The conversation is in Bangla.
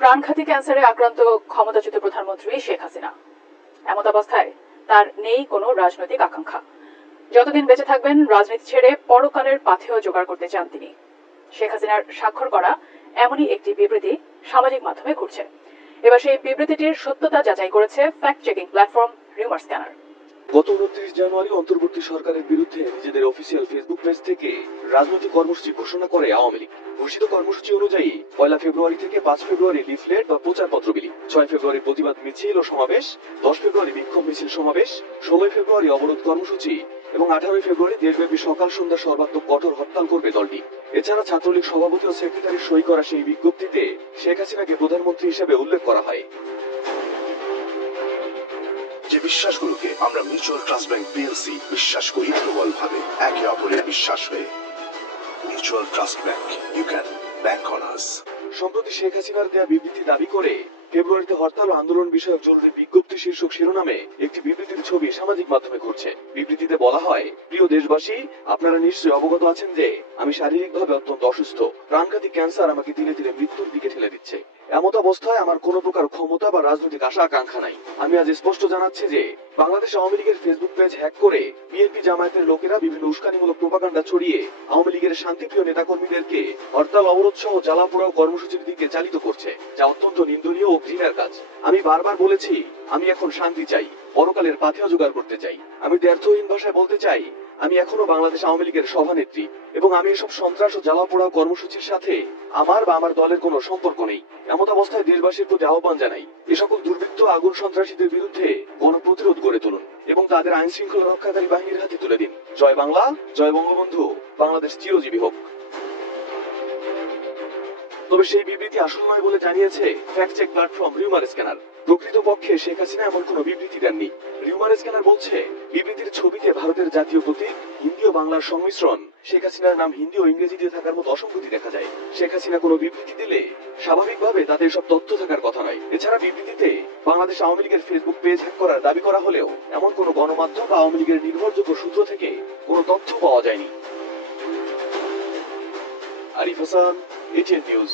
প্রাণঘাতী ক্যান্সারে আক্রান্ত ক্ষমতাচ্যুত প্রধানমন্ত্রী শেখ হাসিনা। এমত অবস্থায় তার নেই কোনো রাজনৈতিক আকাঙ্ক্ষা। যতদিন বেঁচে থাকবেন রাজনীতি ছেড়ে পরকালের পাথেয় জোগাড় করতে চান তিনি। শেখ হাসিনার স্বাক্ষর করা এমনই একটি বিবৃতি সামাজিক মাধ্যমে ঘুরছে। এবার সেই বিবৃতিটির সত্যতা যাচাই করেছে fact checking platform rumour scanner. গত 29 জানুয়ারি অন্তর্বর্তী সরকারের বিরুদ্ধে নিজেদের অফিসিয়াল ফেসবুক পেজ থেকে রাজনৈতিক কর্মসূচি ঘোষণা করে আওয়ামী লীগ। ঘোষিত কর্মসূচি অনুযায়ী 1 ফেব্রুয়ারি থেকে 5 ফেব্রুয়ারি লিফলেট বা প্রচারপত্র বিলি, 6 ফেব্রুয়ারি প্রতিবাদ মিছিল ও সমাবেশ, 10 ফেব্রুয়ারি বিক্ষোভ মিছিল সমাবেশ, 16 ফেব্রুয়ারি অবরোধ কর্মসূচি এবং 18 ফেব্রুয়ারি দেশব্যাপী সকাল সন্ধ্যা সর্বাত্মক কঠোর হরতাল করবে দলটি। এছাড়া ছাত্রলীগ সভাপতি ও সেক্রেটারির সই করা সেই বিজ্ঞপ্তিতে শেখ হাসিনাকে প্রধানমন্ত্রী হিসেবে উল্লেখ করা হয়। যে বিশ্বাসগুলোকে আমরা মিউচুয়াল ট্রাস্ট ব্যাংক পিএলসি বিশ্বাস করি প্রবল ভাবে, একে অপরের বিশ্বাস হয়ে। Mutual trust bank, you can bank on us. সম্প্রতি শেখ হাসিনার দেয়া বিবৃতি দাবি করে ফেব্রুয়ারিতে হরতাল ও আন্দোলন বিষয়ক জরুরি বিজ্ঞপ্তি শীর্ষক শিরোনামে একটি বিবৃতির ছবি সামাজিক মাধ্যমে ঘুরছে। বিবৃতিতে বলা হয়, প্রিয় দেশবাসী, আপনারা নিশ্চয়ই অবগত আছেন যে আমি শারীরিকভাবে অত্যন্ত অসুস্থ। প্রাণঘাতী ক্যান্সার আমাকে ধীরে ধীরে মৃত্যুর দিকে ঠেলে দিচ্ছে। এমত অবস্থায় আমার কোনো প্রকার ক্ষমতা বা রাজনৈতিক আশা আকাঙ্ক্ষা নাই। আমি আজ স্পষ্ট জানাচ্ছি যে বাংলাদেশ আওয়ামী লীগের ফেসবুক পেজ হ্যাক করে বিএনপি জামায়াতের লোকেরা বিভিন্ন উস্কানিমূলক প্রোপাগান্ডা ছড়িয়ে আওয়ামী লীগের শান্তিপ্রিয় নেতাকর্মীদেরকে হরতাল, অবরোধ সহ জ্বালাপোড়াও কর্মসূচির দিকে চালিত করছে, যা অত্যন্ত নিন্দনীয় ও ঘৃণার কাজ। আমি বারবার বলেছি, আমি এখন শান্তি চাই, পরকালের পাথেয় জোগাড় করতে চাই। আমি দ্ব্যর্থহীন ভাষায় বলতে চাই, আমি এখনো বাংলাদেশ আওয়ামী লীগের সভানেত্রী এবং আমি এসব সন্ত্রাস ও জ্বালাপোড়া কর্মসূচির সাথে আমার বা আমার দলের কোনো সম্পর্ক নেই। এমত অবস্থায় দেশবাসীর প্রতি আহ্বান জানাই, এ সকল দুর্বৃত্ত আগুন সন্ত্রাসীদের বিরুদ্ধে গণপ্রতিরোধ গড়ে তুলুন এবং তাদের আইন শৃঙ্খলা রক্ষাকারী বাহিনীর হাতে তুলে দিন। জয় বাংলা, জয় বঙ্গবন্ধু, বাংলাদেশ চিরজীবী হোক। তবে সেই বিবৃতি আসল নয় বলে জানিয়েছে fact check platform rumour scanner. প্রকৃতপক্ষে শেখ হাসিনা এমন কোনো বিবৃতি দেননি। রিউমার স্ক্যানার বলছে, বিবৃতির ছবিতে ভারতের জাতীয় প্রতীক, হিন্দি ও বাংলার সংমিশ্রণ, শেখ হাসিনার নাম হিন্দি ও ইংরেজি দিয়ে থাকার মতো অসঙ্গতি দেখা যায়। শেখ হাসিনা কোনো বিবৃতি দিলে স্বাভাবিকভাবে তাতে এসব তথ্য থাকার কথা নয়। এছাড়া বিবৃতিতে বাংলাদেশ আওয়ামী লীগের ফেসবুক পেজ হ্যাক করার দাবি করা হলেও এমন কোনো গণমাধ্যম বা আওয়ামী লীগের নির্ভরযোগ্য সূত্র থেকে কোনো তথ্য পাওয়া যায়নি। Arif Hasan, ATN news.